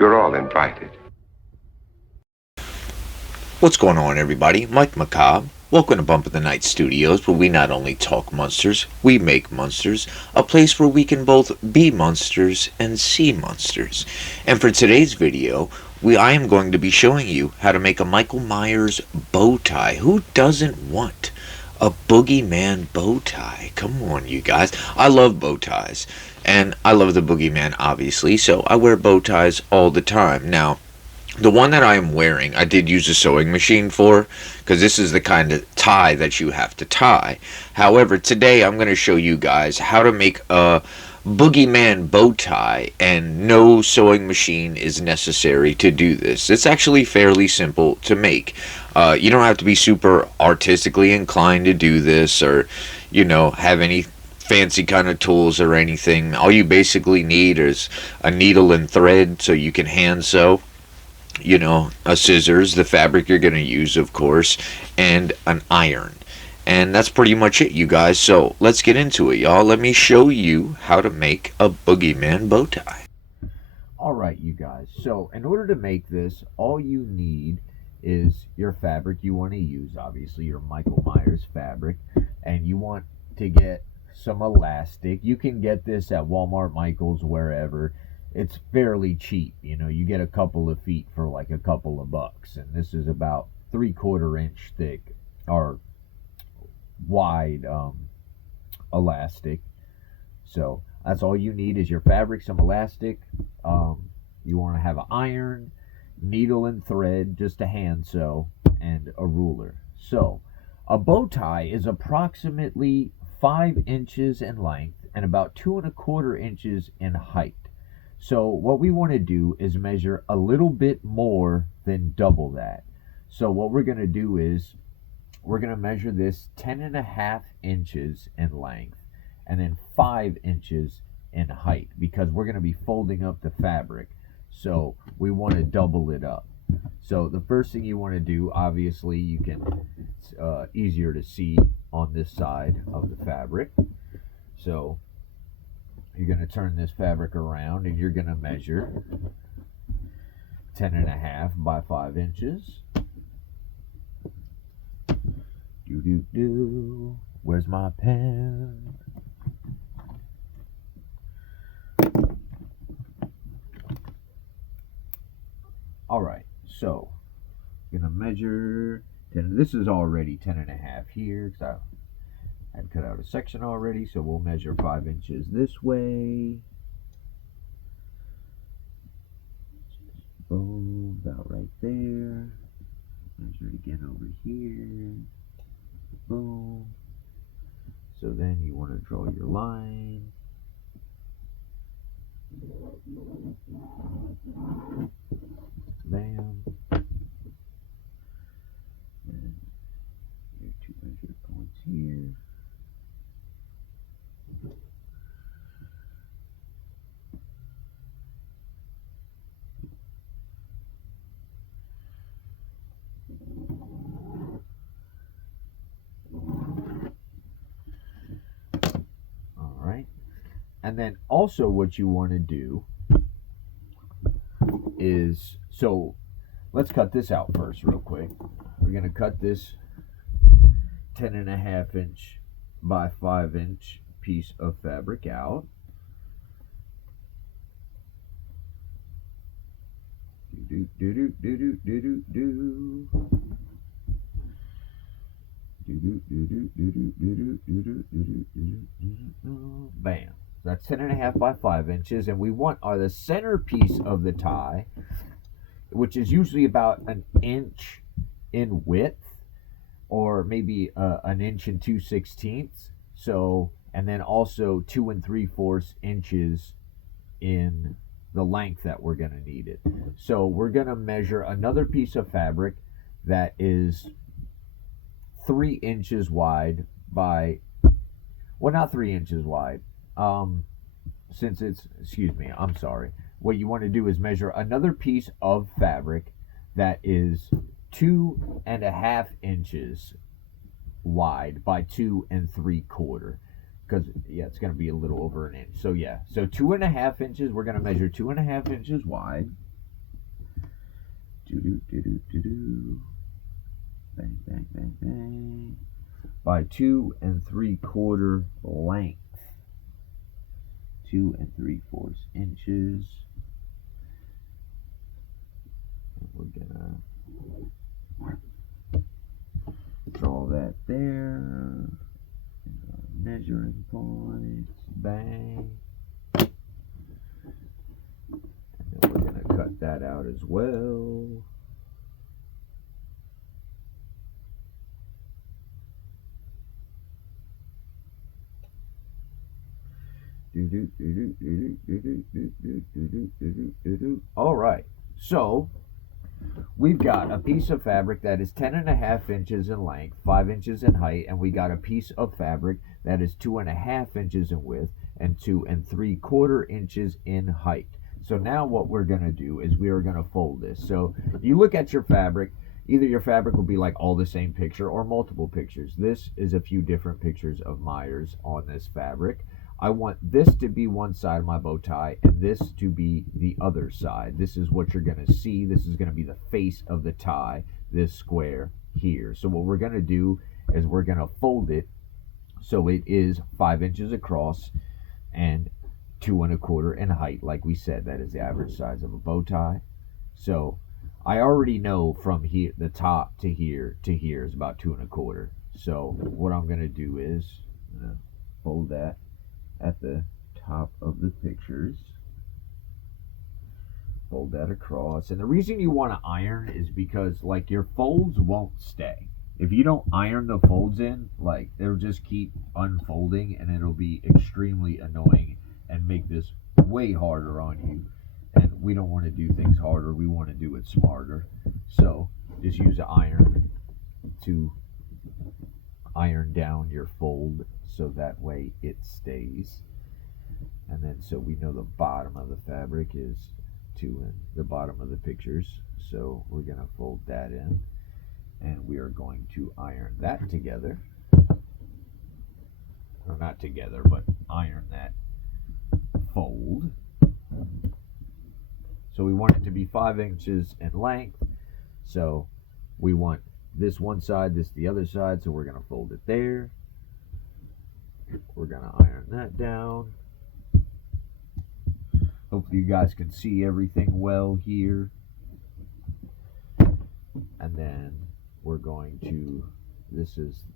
You're all invited. What's going on, everybody? Mike Macabre. Welcome to Bump of the Night Studios, where we not only talk monsters, we make monsters. A place where we can both be monsters and see monsters. And for today's video, I am going to be showing you how to make a Michael Myers bow tie. Who doesn't want a boogeyman bow tie? Come on, you guys. I love bow ties. And I love the boogeyman, obviously, so I wear bow ties all the time. Now, the one that I am wearing, I did use a sewing machine for, because this is the kind of tie that you have to tie. However, today I'm going to show you guys how to make a boogeyman bow tie, and no sewing machine is necessary to do this. It's actually fairly simple to make. You don't have to be super artistically inclined to do this, or, have any fancy kind of tools or anything. All you basically need is a needle and thread so you can hand sew, a scissors, the fabric you're going to use, of course, and an iron. And that's pretty much it, you guys. So let's get into it, y'all. Let me show you how to make a boogeyman bow tie. Alright, you guys. So in order to make this, all you need is your fabric you want to use, obviously your Michael Myers fabric, and you want to get some elastic. You can get this at Walmart, Michael's, wherever. It's fairly cheap. You get a couple of feet for like a couple of bucks, and this is about 3/4 inch thick or wide elastic. So that's all you need is your fabric, some elastic. You want to have an iron, needle and thread, just a hand sew, and a ruler. So a bow tie is approximately 5 inches in length and about 2¼ inches in height. So what we want to do is measure a little bit more than double that. So what we're going to do is we're going to measure this 10½ inches in length and then 5 inches in height, because we're going to be folding up the fabric. So we want to double it up. So the first thing you want to do, obviously it's easier to see on this side of the fabric. So you're going to turn this fabric around and you're going to measure 10½ by 5 inches. Where's my pen? Alright, so I'm going to measure 10. This is already 10½ here, because I had cut out a section already, so we'll measure 5 inches this way. Boom, about right there. Measure it again over here. Boom. So then you want to draw your line. Bam. And your 2 measure points here. Alright. And then also what you want to do is, so let's cut this out first real quick. We're going to cut this 10½ inch by 5 inch piece of fabric out. Bam. That's 10½ by 5 inches, and we want the centerpiece of the tie, which is usually about an inch in width, or maybe an inch and 2/16. So, and then also 2 3/4 inches in the length that we're going to need it. So we're going to measure another piece of fabric that is 3 inches wide by, well, not 3 inches wide. Since it's, excuse me, I'm sorry. What you want to do is measure another piece of fabric that is 2½ inches wide by 2 3/4. because yeah, it's going to be a little over an inch. So yeah, so 2.5 inches. We're going to measure 2.5 inches wide. Bang, bang, bang, bang. By 2 3/4 length. 2 3/4 inches. And we're gonna draw that there. Measuring points. Bang. And then we're gonna cut that out as well. All right, so we've got a piece of fabric that is 10.5 inches in length, 5 inches in height, and we got a piece of fabric that is 2.5 inches in width and 2 3/4 inches in height. So now what we're going to do is we are going to fold this. So you look at your fabric, either your fabric will be like all the same picture or multiple pictures. This is a few different pictures of Myers on this fabric. I want this to be one side of my bow tie and this to be the other side. This is what you're going to see. This is going to be the face of the tie, this square here. So what we're going to do is we're going to fold it so it is 5 inches across and 2 1/4 in height. Like we said, that is the average size of a bow tie. So I already know from here, the top to here is about 2 1/4. So what I'm going to do is fold that at the top of the pictures. Fold that across. And the reason you want to iron is because like your folds won't stay. If you don't iron the folds in, like they'll just keep unfolding and it'll be extremely annoying and make this way harder on you. And we don't want to do things harder. We want to do it smarter. So just use an iron to iron down your fold so that way it stays. And then so we know the bottom of the fabric is 2 in the bottom of the pictures. So we're going to fold that in and we are going to iron that together. Or not together, but iron that fold. So we want it to be 5 inches in length. So we want this one side, this the other side. So we're going to fold it there. We're going to iron that down. Hopefully you guys can see everything well here. And then we're going to, this is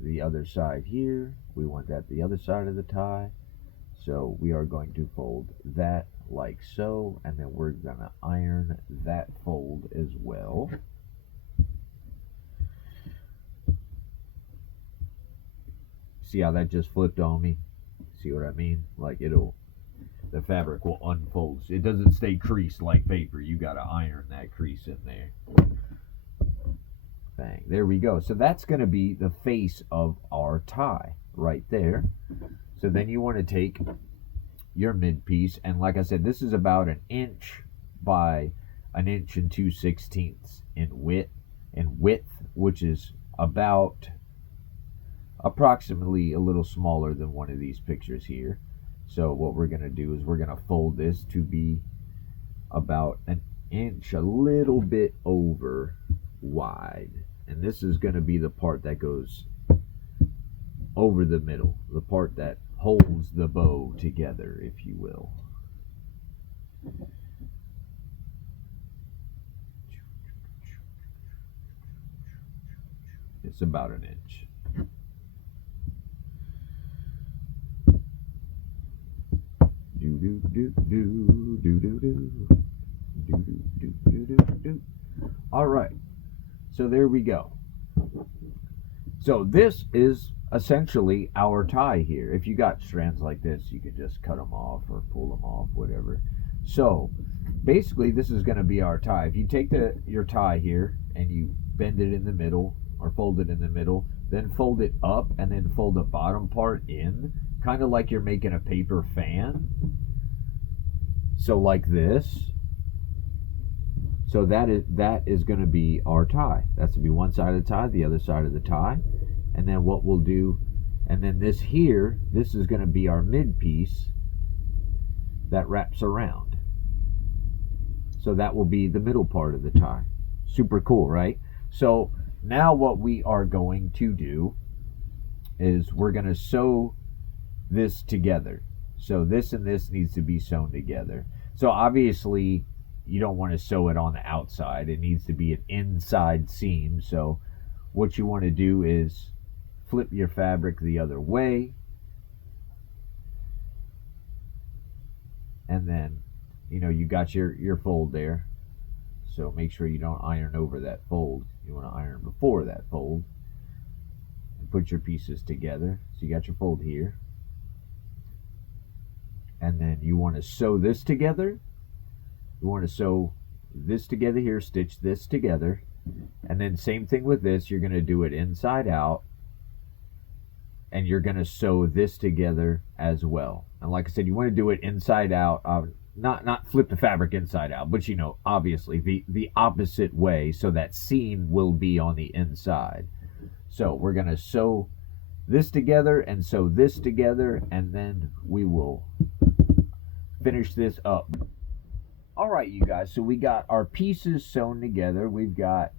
the other side here. We want that the other side of the tie. So we are going to fold that like so. And then we're going to iron that fold as well. See how that just flipped on me? See what I mean? Like the fabric will unfold. It doesn't stay creased like paper. You got to iron that crease in there. Bang. There we go. So that's going to be the face of our tie right there. So then you want to take your mid piece. And like I said, this is about 1 inch by 1 2/16 inches in width, which is about approximately a little smaller than one of these pictures here. So what we're going to do is we're going to fold this to be about 1 inch, a little bit over wide. And this is going to be the part that goes over the middle, the part that holds the bow together, if you will. It's about 1 inch. All right, so there we go. So this is essentially our tie here. If you got strands like this, you can just cut them off or pull them off, whatever. So basically this is going to be our tie. If you take your tie here and you bend it in the middle or fold it in the middle, then fold it up and then fold the bottom part in, kind of like you're making a paper fan. So like this. So that is going to be our tie. That's to be one side of the tie, the other side of the tie. And then what we'll do, and then this here, this is going to be our mid piece that wraps around. So that will be the middle part of the tie. Super cool, right? So now what we are going to do is we're going to sew this together. So this and this needs to be sewn together. So obviously you don't want to sew it on the outside. It needs to be an inside seam. So what you want to do is flip your fabric the other way, and then you got your fold there. So make sure you don't iron over that fold. You want to iron before that fold and put your pieces together. So you got your fold here, and then you want to sew this together. You want to sew this together here, stitch this together, and then same thing with this. You're going to do it inside out, and you're going to sew this together as well. And like I said, you want to do it inside out, not flip the fabric inside out, but obviously the opposite way, so that seam will be on the inside. So we're going to sew this together and sew this together, and then we will finish this up. All right, you guys, so we got our pieces sewn together. We've got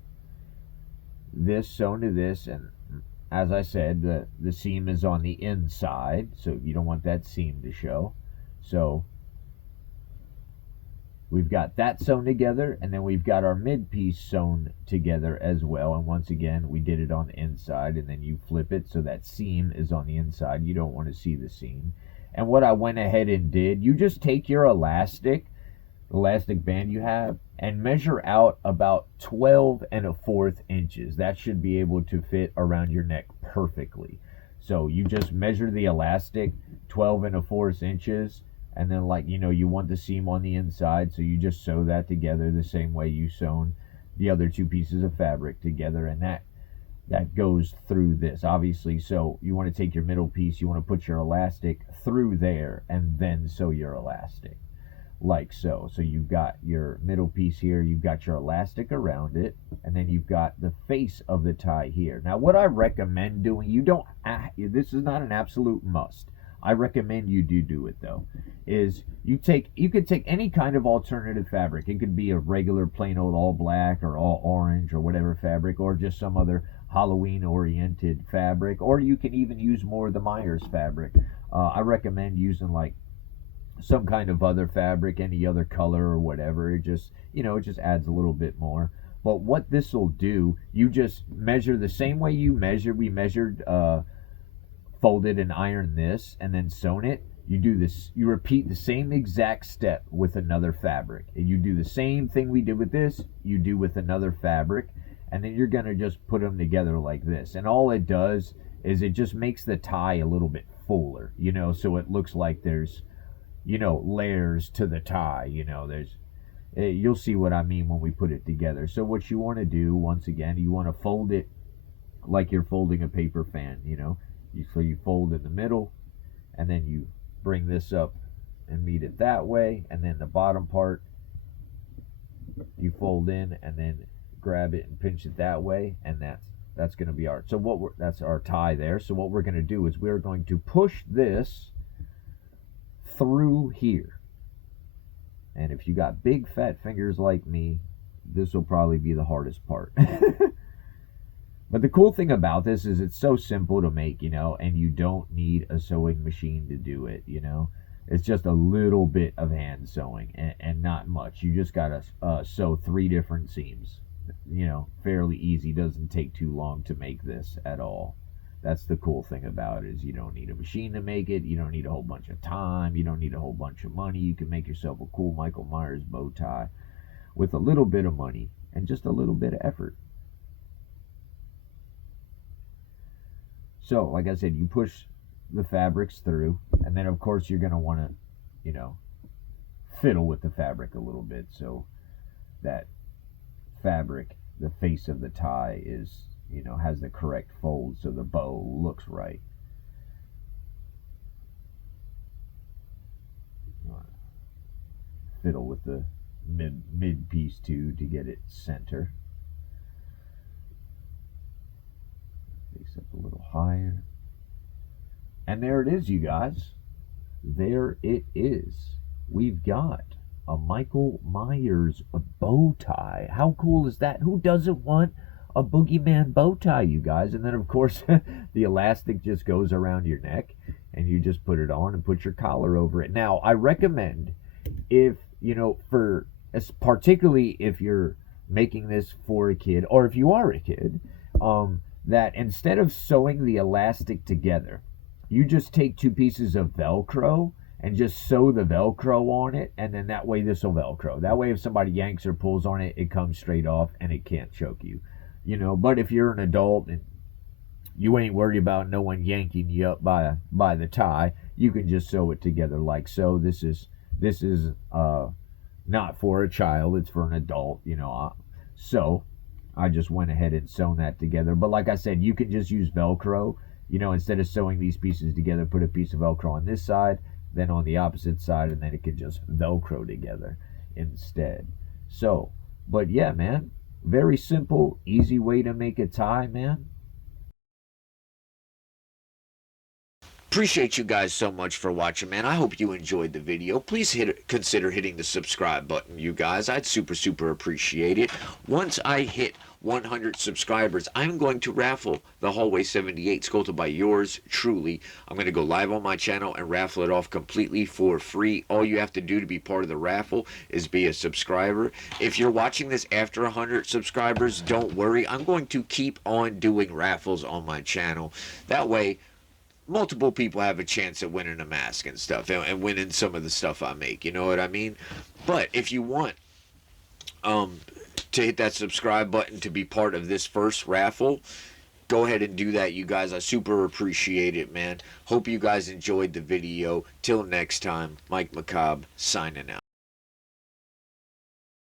this sewn to this, and as I said, the seam is on the inside, so you don't want that seam to show. So we've got that sewn together, and then we've got our mid piece sewn together as well. And once again, we did it on the inside, and then you flip it so that seam is on the inside. You don't want to see the seam. And what I went ahead and did, you just take your elastic band you have, and measure out about 12 1/4 inches. That should be able to fit around your neck perfectly. So you just measure the elastic 12 1/4 inches, and then you want the seam on the inside, so you just sew that together the same way you sewn the other two pieces of fabric together, and that goes through this, obviously. So you want to take your middle piece, you want to put your elastic through there, and then sew your elastic like so. So you've got your middle piece here, you've got your elastic around it, and then you've got the face of the tie here. Now what I recommend doing, this is not an absolute must, I recommend you do it though, is you could take any kind of alternative fabric. It could be a regular plain old all black or all orange or whatever fabric, or just some other Halloween oriented fabric, or you can even use more of the Myers fabric. I recommend using some kind of other fabric, any other color or whatever. It just adds a little bit more. But what this will do, you just measure the same way we measured, folded and ironed this and then sewn it. You repeat the same exact step with another fabric, and you do the same thing we did with this, you do with another fabric, and then you're going to just put them together like this. And all it does is it just makes the tie a little bit fuller, so it looks like there's layers to the tie. You'll see what I mean when we put it together. So what you want to do, once again, you want to fold it like you're folding a paper fan. So you fold in the middle, and then you bring this up and meet it that way, and then the bottom part you fold in and then grab it and pinch it that way, and that's going to be that's our tie there. So what we're going to do is we're going to push this through here. And if you got big fat fingers like me, this will probably be the hardest part. But the cool thing about this is it's so simple to make, and you don't need a sewing machine to do it. It's just a little bit of hand sewing, and not much. You just gotta sew 3 different seams. Fairly easy. Doesn't take too long to make this at all. That's the cool thing about it, is you don't need a machine to make it. You don't need a whole bunch of time. You don't need a whole bunch of money. You can make yourself a cool Michael Myers bow tie with a little bit of money and just a little bit of effort. So, like I said, you push the fabrics through, and then of course you're going to want to, fiddle with the fabric a little bit, so that fabric, the face of the tie, is has the correct fold, so the bow looks right. Fiddle with the mid piece too to get it center. Face up a little higher, and there it is, you guys. There it is. We've got a Michael Myers bow tie. How cool is that? Who doesn't want a boogeyman bow tie, you guys? And then, of course, the elastic just goes around your neck, and you just put it on and put your collar over it. Now, I recommend, if you know, for particularly if you're making this for a kid, or if you are a kid, that instead of sewing the elastic together, you just take two pieces of Velcro and just sew the Velcro on it, and then that way this will Velcro. That way, if somebody yanks or pulls on it, it comes straight off and it can't choke you. You know, but if you're an adult and you ain't worried about no one yanking you up by the tie, you can just sew it together like so. This is not for a child; it's for an adult. You know, so I just went ahead and sewn that together. But like I said, you can just use Velcro. You know, instead of sewing these pieces together, put a piece of Velcro on this side, then on the opposite side, and then it can just Velcro together instead. So, but yeah, man, very simple, easy way to make a tie, man. Appreciate you guys so much for watching, man. I hope you enjoyed the video. Please consider hitting the subscribe button, you guys. I'd super appreciate it. Once I hit 100 subscribers, I'm going to raffle the Hallway 78 sculpted by yours truly. I'm going to go live on my channel and raffle it off completely for free. All you have to do to be part of the raffle is be a subscriber. If you're watching this after 100 subscribers, don't worry. I'm going to keep on doing raffles on my channel. That way, multiple people have a chance at winning a mask and stuff, and winning some of the stuff I make. You know what I mean? But if you want to hit that subscribe button to be part of this first raffle, go ahead and do that, you guys. I super appreciate it, man. Hope you guys enjoyed the video. Till next time, Mike Macabre signing out.